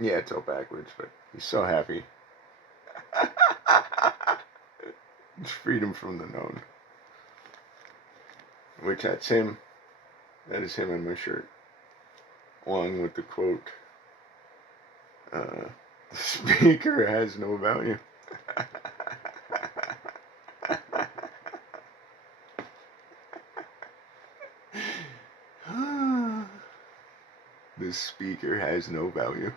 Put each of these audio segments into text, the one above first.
Yeah, it's all backwards, but he's so happy. It's freedom from the known. Which that's him. That is him in my shirt. Along with the quote, the speaker has no value. The speaker has no value.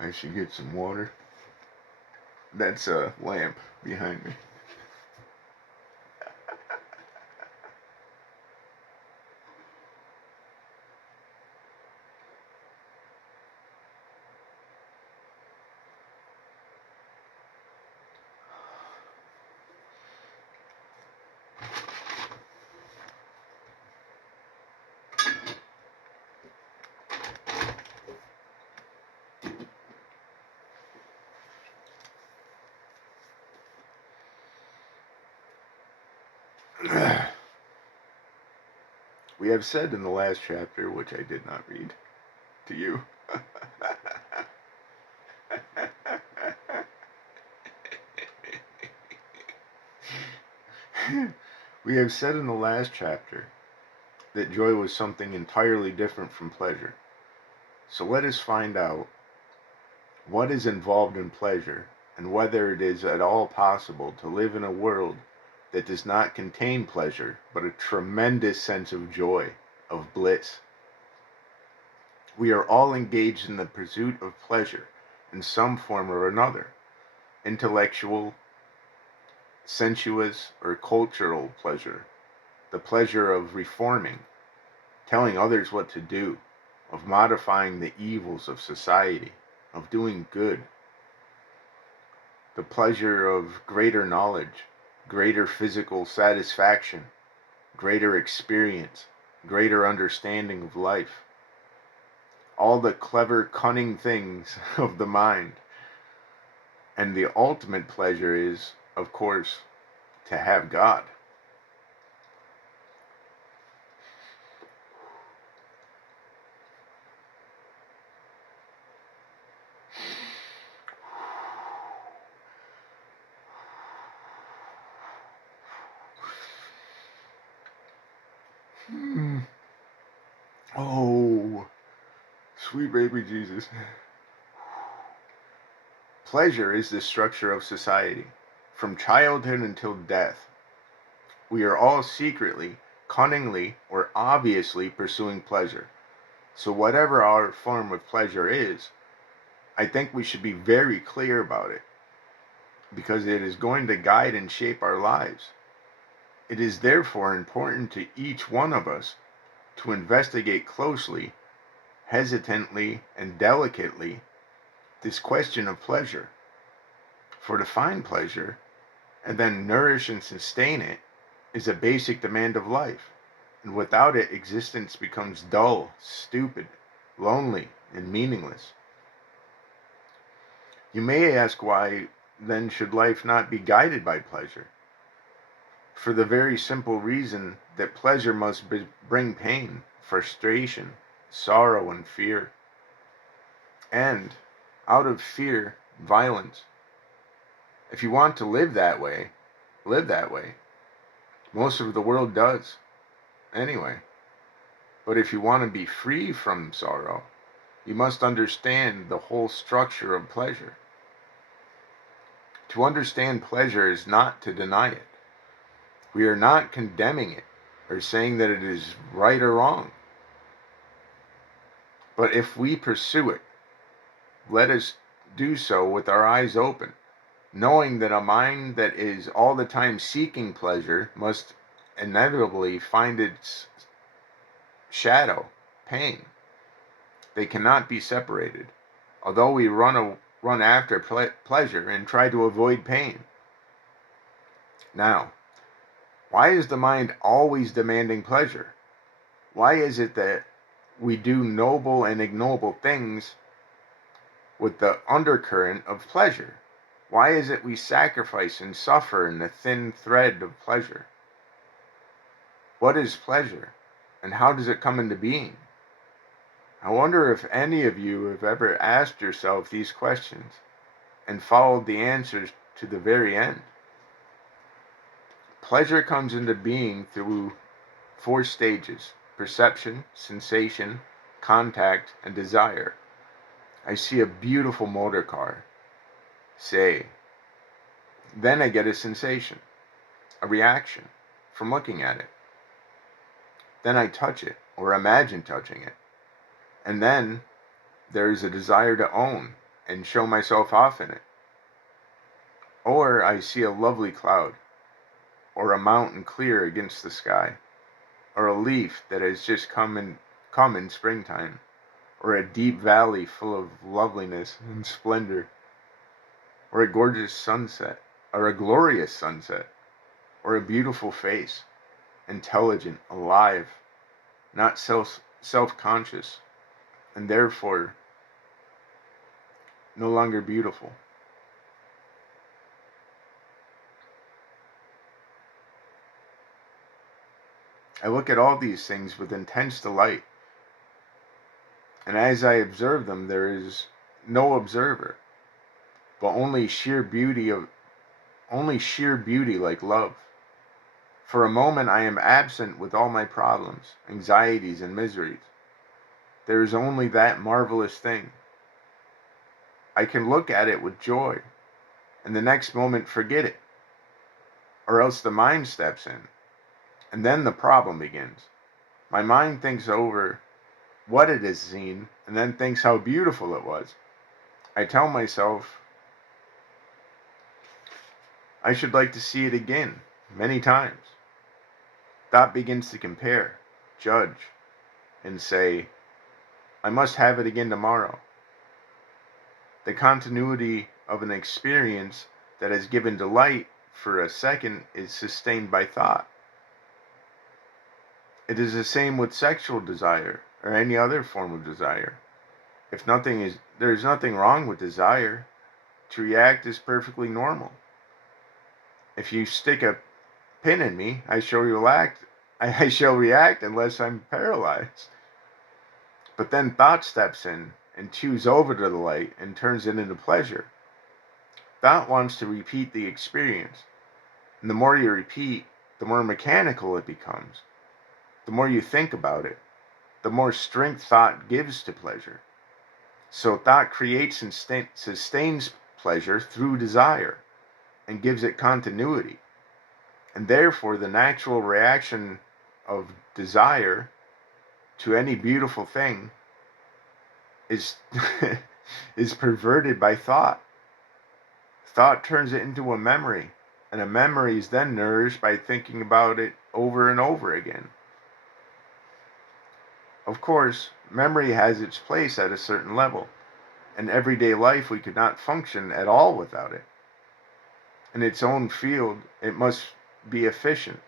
I should get some water. That's a lamp behind me. We have said in the last chapter, which I did not read to you. We have said in the last chapter that joy was something entirely different from pleasure. So let us find out what is involved in pleasure and whether it is at all possible to live in a world that does not contain pleasure but a tremendous sense of joy, of bliss. We are all engaged in the pursuit of pleasure in some form or another, intellectual, sensuous, or cultural pleasure, the pleasure of reforming, telling others what to do, of modifying the evils of society, of doing good, the pleasure of greater knowledge, greater physical satisfaction, greater experience, greater understanding of life, all the clever, cunning things of the mind. And the ultimate pleasure is, of course, to have God. Oh, sweet baby Jesus. Pleasure is the structure of society. From childhood until death, we are all secretly, cunningly, or obviously pursuing pleasure. So, whatever our form of pleasure is, I think we should be very clear about it because it is going to guide and shape our lives. It is therefore important to each one of us to investigate closely, hesitantly, and delicately this question of pleasure. For to find pleasure and then nourish and sustain it is a basic demand of life, and without it, existence becomes dull, stupid, lonely, and meaningless. You may ask why then should life not be guided by pleasure? For the very simple reason that pleasure must bring pain, frustration, sorrow, and fear. And, out of fear, violence. If you want to live that way, live that way. Most of the world does, anyway. But if you want to be free from sorrow, you must understand the whole structure of pleasure. To understand pleasure is not to deny it. We are not condemning it or saying that it is right or wrong. But if we pursue it, let us do so with our eyes open, knowing that a mind that is all the time seeking pleasure must inevitably find its shadow, pain. They cannot be separated, although we run after pleasure and try to avoid pain. Now, why is the mind always demanding pleasure? Why is it that we do noble and ignoble things with the undercurrent of pleasure? Why is it we sacrifice and suffer in the thin thread of pleasure? What is pleasure? And how does it come into being? I wonder if any of you have ever asked yourself these questions and followed the answers to the very end. Pleasure comes into being through 4 stages: perception, sensation, contact, and desire. I see a beautiful motor car, say. Then I get a sensation, a reaction from looking at it. Then I touch it or imagine touching it. And then there is a desire to own and show myself off in it. Or I see a lovely cloud, or a mountain clear against the sky, or a leaf that has just come in springtime, or a deep valley full of loveliness and splendor, or a gorgeous sunset, or a glorious sunset, or a beautiful face, intelligent, alive, not self-conscious, and therefore no longer beautiful. I look at all these things with intense delight, and as I observe them, there is no observer, but only sheer beauty like love. For a moment I am absent with all my problems, anxieties, and miseries. There is only that marvelous thing. I can look at it with joy, and the next moment forget it, or else the mind steps in, and then the problem begins. My mind thinks over what it has seen, and then thinks how beautiful it was. I tell myself I should like to see it again, many times. Thought begins to compare, judge, and say, I must have it again tomorrow. The continuity of an experience that has given delight for a second is sustained by thought. It is the same with sexual desire or any other form of desire. There is nothing wrong with desire. To react is perfectly normal. If you stick a pin in me, I shall react unless I'm paralyzed. But then thought steps in and chews over the delight and turns it into pleasure. Thought wants to repeat the experience. And the more you repeat, the more mechanical it becomes. The more you think about it, the more strength thought gives to pleasure. So thought creates and sustains pleasure through desire and gives it continuity. And therefore the natural reaction of desire to any beautiful thing is is perverted by thought. Thought turns it into a memory, and a memory is then nourished by thinking about it over and over again. Of course, memory has its place at a certain level. In everyday life, we could not function at all without it. In its own field, it must be efficient.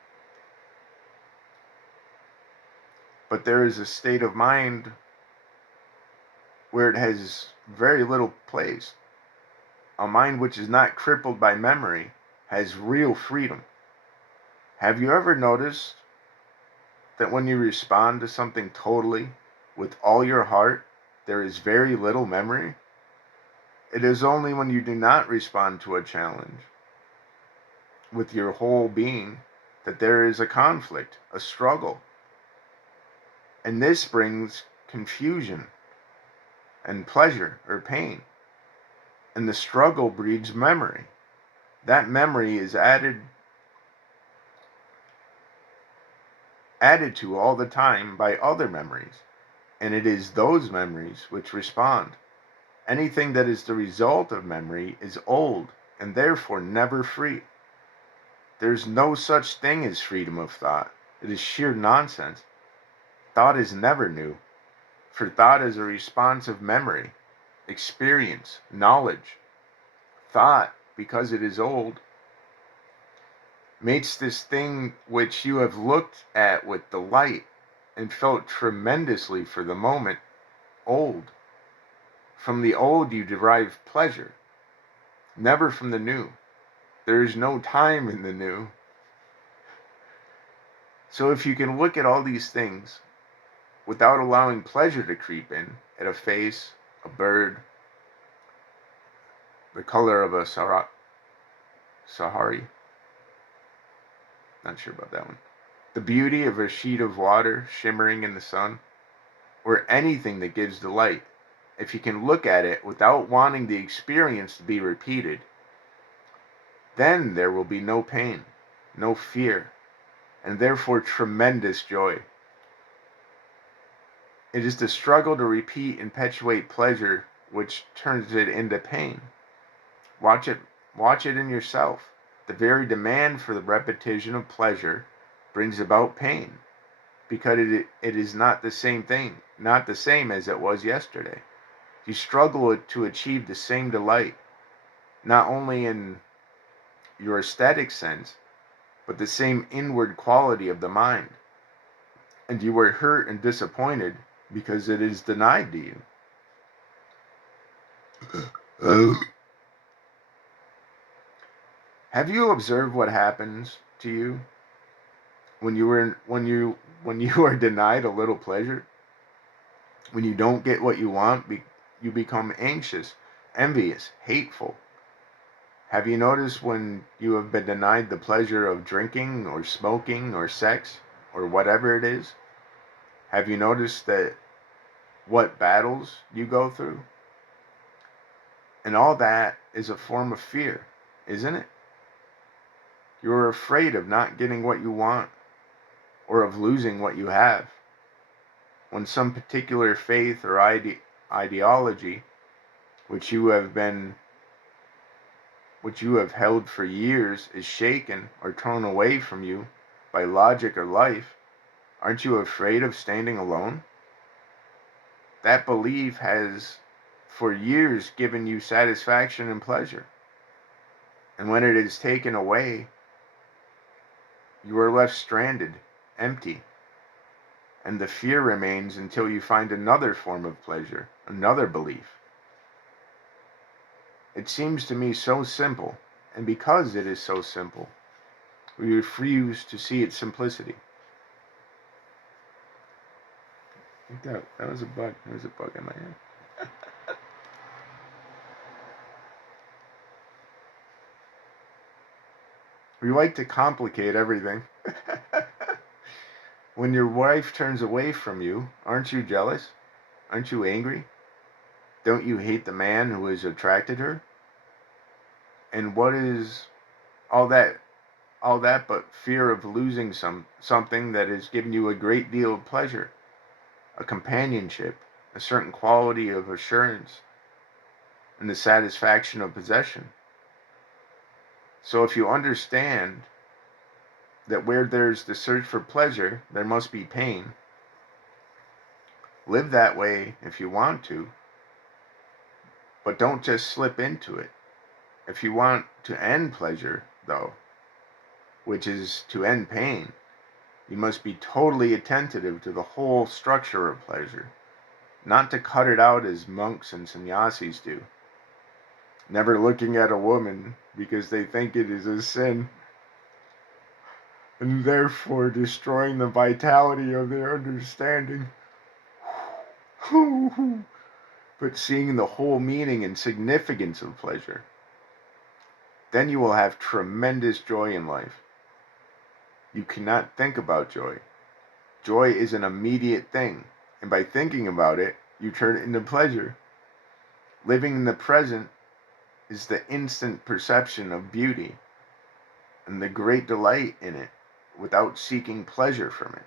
But there is a state of mind where it has very little place. A mind which is not crippled by memory has real freedom. Have you ever noticed that when you respond to something totally, with all your heart, there is very little memory? It is only when you do not respond to a challenge with your whole being that there is a conflict, a struggle. And this brings confusion and pleasure or pain. And the struggle breeds memory. That memory is added to all the time by other memories. And it is those memories which respond. Anything that is the result of memory is old and therefore never free. There's no such thing as freedom of thought. It is sheer nonsense. Thought is never new, for thought is a response of memory, experience, knowledge. Thought, because it is old, makes this thing which you have looked at with delight and felt tremendously for the moment old. From the old you derive pleasure, never from the new. There is no time in the new. So if you can look at all these things without allowing pleasure to creep in, at a face, a bird, the color of a Sahari, not sure about that one, the beauty of a sheet of water shimmering in the sun, or anything that gives delight, if you can look at it without wanting the experience to be repeated, then there will be no pain, no fear, and therefore tremendous joy. It is the struggle to repeat and perpetuate pleasure which turns it into pain. Watch it in yourself. The very demand for the repetition of pleasure brings about pain, because it is not the same thing, not the same as it was yesterday. You struggle to achieve the same delight, not only in your aesthetic sense, but the same inward quality of the mind. And you are hurt and disappointed because it is denied to you. Have you observed what happens to you when you are denied a little pleasure? When you don't get what you want, you become anxious, envious, hateful. Have you noticed when you have been denied the pleasure of drinking or smoking or sex or whatever it is? Have you noticed that what battles you go through? And all that is a form of fear, isn't it? You're afraid of not getting what you want or of losing what you have. When some particular faith or ideology which you have held for years is shaken or torn away from you by logic or life, aren't you afraid of standing alone? That belief has for years given you satisfaction and pleasure. And when it is taken away, you are left stranded, empty. And the fear remains until you find another form of pleasure, another belief. It seems to me so simple, and because it is so simple, we refuse to see its simplicity. I think that was a bug. There was a bug in my head. We like to complicate everything. When your wife turns away from you, aren't you jealous? Aren't you angry? Don't you hate the man who has attracted her? And what is all that but fear of losing something that has given you a great deal of pleasure, a companionship, a certain quality of assurance, and the satisfaction of possession. So if you understand that where there's the search for pleasure, there must be pain, live that way if you want to, but don't just slip into it. If you want to end pleasure, though, which is to end pain, you must be totally attentive to the whole structure of pleasure, not to cut it out as monks and sannyasis do, never looking at a woman because they think it is a sin, and therefore destroying the vitality of their understanding, but seeing the whole meaning and significance of pleasure. Then you will have tremendous joy in life. You cannot think about joy. Joy is an immediate thing, and by thinking about it, you turn it into pleasure. Living in the present is the instant perception of beauty and the great delight in it without seeking pleasure from it.